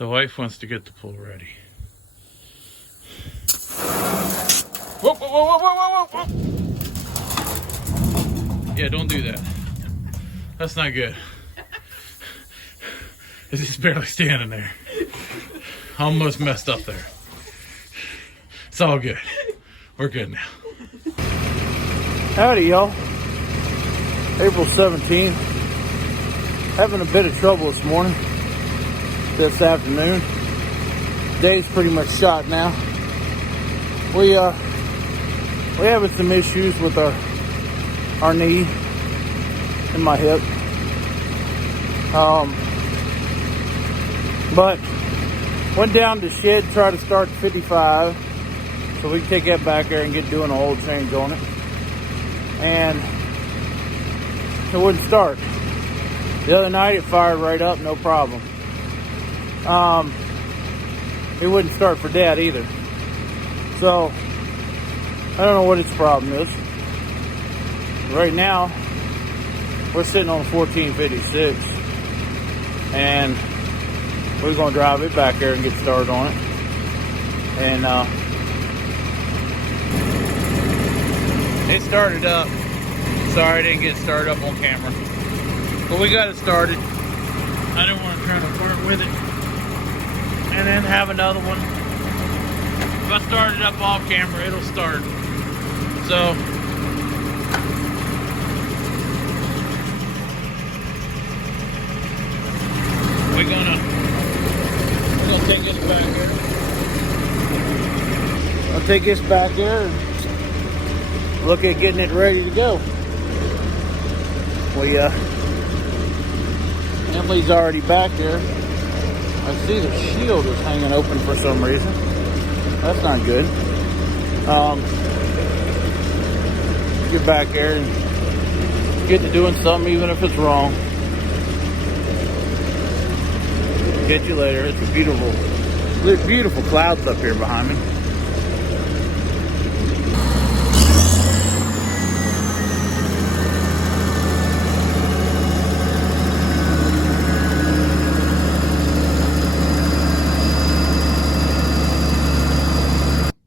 The wife wants to get the pool ready. Whoa, whoa, whoa, whoa, whoa, whoa, whoa. Yeah, don't do that. That's not good. It's just barely standing there. Almost messed up there. It's all good. We're good now. Howdy, y'all. April 17th. Having a bit of trouble this morning. This afternoon. Day's pretty much shot now. We're having some issues with our knee and my hip. But went down to the shed, tried to start the 55 so we can take that back there and get doing a oil change on it. And it wouldn't start. The other night it fired right up, no problem. It wouldn't start for Dad either. So I don't know what its problem is. Right now we're sitting on 1456 and we're gonna drive it back there and get started on it. And it started up. Sorry I didn't get started up on camera, but we got it started. I didn't want to try to flirt with it and then have another one. If I start it up off camera, it'll start. So we're gonna take this back here. I'll take this back here and look at getting it ready to go. Emily's already back there. I see the shield is hanging open for some reason. That's not good. Get back there and get to doing something even if it's wrong. Get you later. It's a beautiful clouds up here behind me.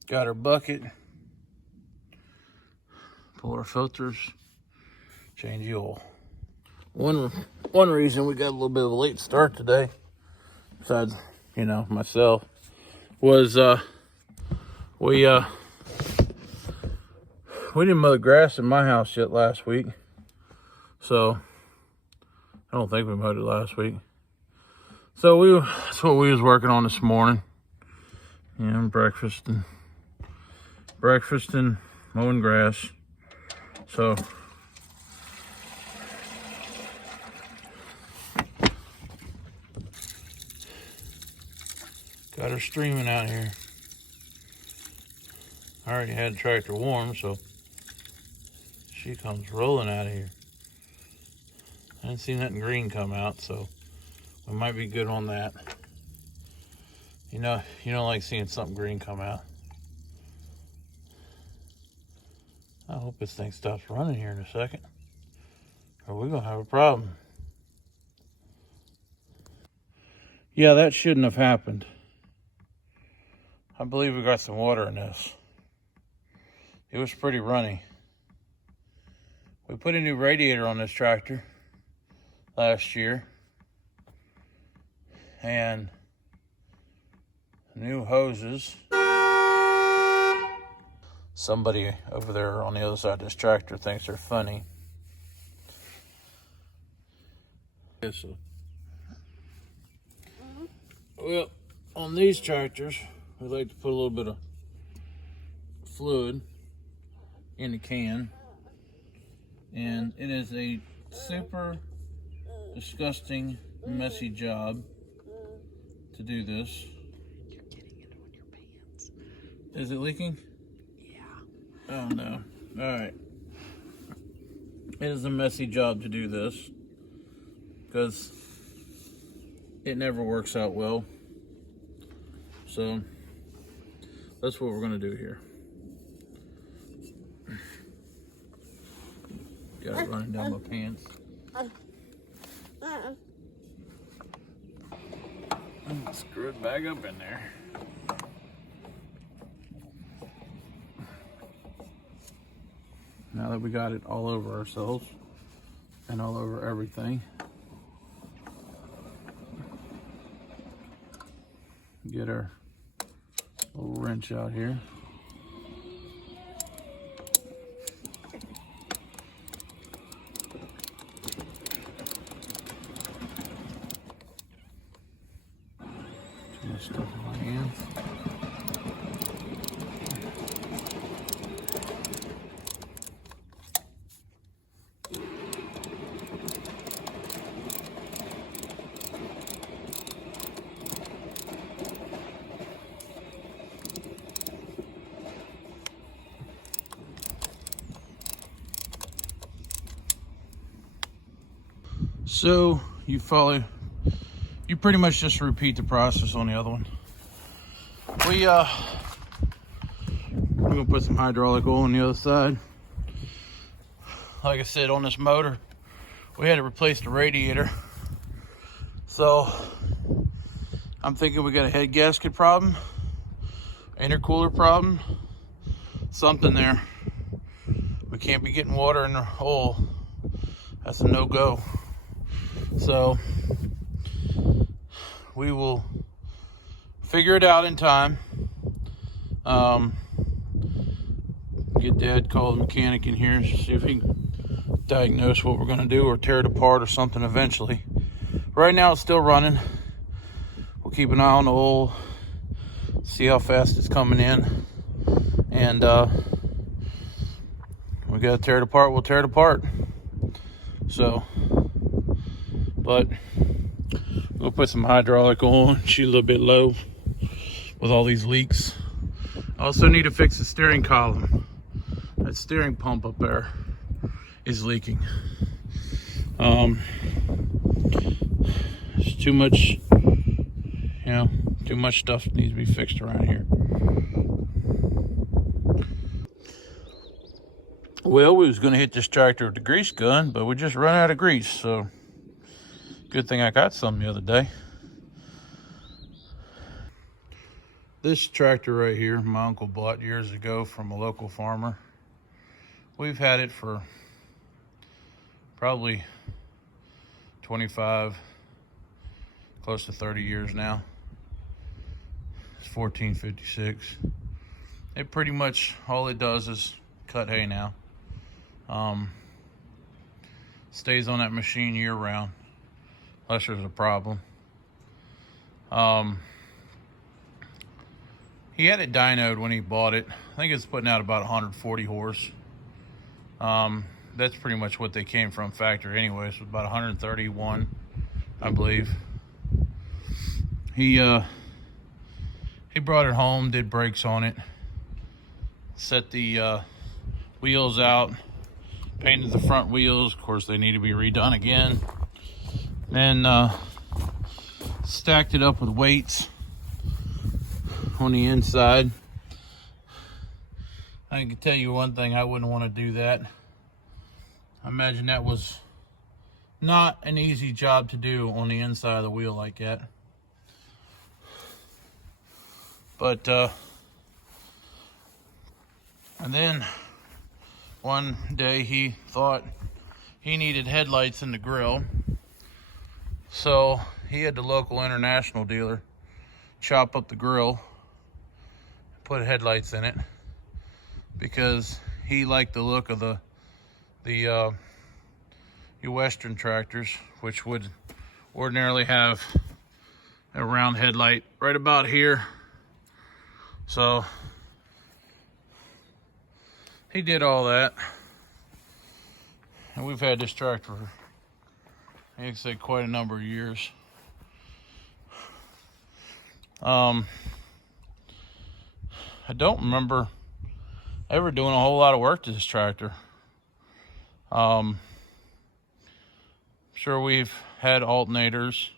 Got our bucket, pull our filters, change the oil. One reason we got a little bit of a late start today, besides, myself, was we didn't mow the grass in my house yet last week. So I don't think we mowed it last week. So that's what we was working on this morning. Breakfast and mowing grass. So got her streaming out here. I already had the tractor warm, so she comes rolling out of here. I didn't see nothing green come out, so we might be good on that. You don't like seeing something green come out. I hope this thing stops running here in a second, or we're gonna have a problem. Yeah, that shouldn't have happened. I believe we got some water in this. It was pretty runny. We put a new radiator on this tractor last year, and new hoses. Somebody over there on the other side of this tractor thinks they're funny. Well, on these tractors, we like to put a little bit of fluid in the can. And it is a super disgusting, messy job to do this. You're getting it on your pants. Is it leaking? Oh no. Alright. It is a messy job to do this because it never works out well. So that's what we're going to do here. Got it running down my pants. Screw it back up in there. Now that we got it all over ourselves and all over everything, get our little wrench out here. Too much stuff in my hand. So you pretty much just repeat the process on the other one. We're gonna put some hydraulic oil on the other side. Like I said, on this motor, we had to replace the radiator. So I'm thinking we got a head gasket problem, intercooler problem, something there. We can't be getting water in the oil. That's a no-go. So we will figure it out in time. Get Dad, call the mechanic in here and see if he can diagnose what we're going to do or tear it apart or something eventually. Right now it's still running. We'll keep an eye on the oil, see how fast it's coming in, and we got to tear it apart. We'll tear it apart. So, but we'll put some hydraulic oil, shoot a little bit low with all these leaks. I also need to fix the steering column. That steering pump up there is leaking. There's too much, too much stuff needs to be fixed around here. Well, we was gonna hit this tractor with the grease gun, but we just run out of grease, so good thing I got some the other day. This tractor right here, my uncle bought years ago from a local farmer. We've had it for probably 25, close to 30 years now. It's 1456. It pretty much, all it does is cut hay now. Stays on that machine year round, unless there's a problem. He had it dynoed when he bought it. I think it's putting out about 140 horse. That's pretty much what they came from factory anyway. So about 131, I believe. He brought it home, did brakes on it, set the wheels out, painted the front wheels. Of course, they need to be redone again. Then stacked it up with weights on the inside. I can tell you one thing, I wouldn't want to do that. I imagine that was not an easy job to do on the inside of the wheel like that. But and then one day he thought he needed headlights in the grill, so he had the local international dealer chop up the grill, put headlights in it, because he liked the look of the Western tractors, which would ordinarily have a round headlight right about here. So he did all that, and we've had this tractor for, I can say, quite a number of years. I don't remember ever doing a whole lot of work to this tractor. Sure, we've had alternators,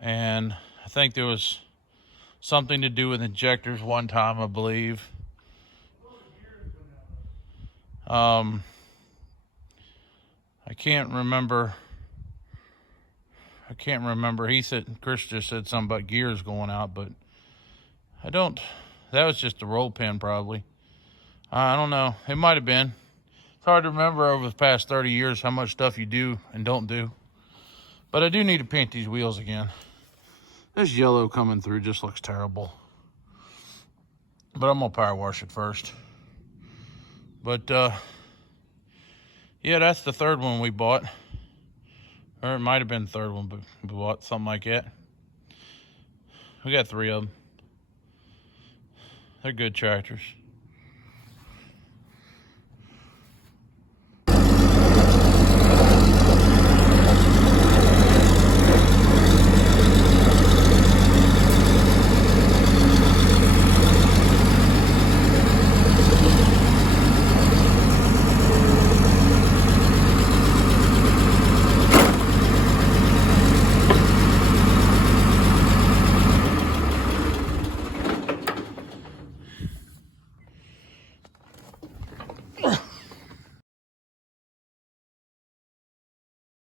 and I think there was something to do with injectors one time, I believe. I can't remember. I can't remember. Chris just said something about gears going out, but that was just the roll pin probably. I don't know. It might have been. It's hard to remember over the past 30 years how much stuff you do and don't do. But I do need to paint these wheels again. This yellow coming through just looks terrible. But I'm gonna power wash it first. But yeah, that's the third one we bought. Or it might have been the third one, but we bought something like that. We got 3 of them. They're good tractors.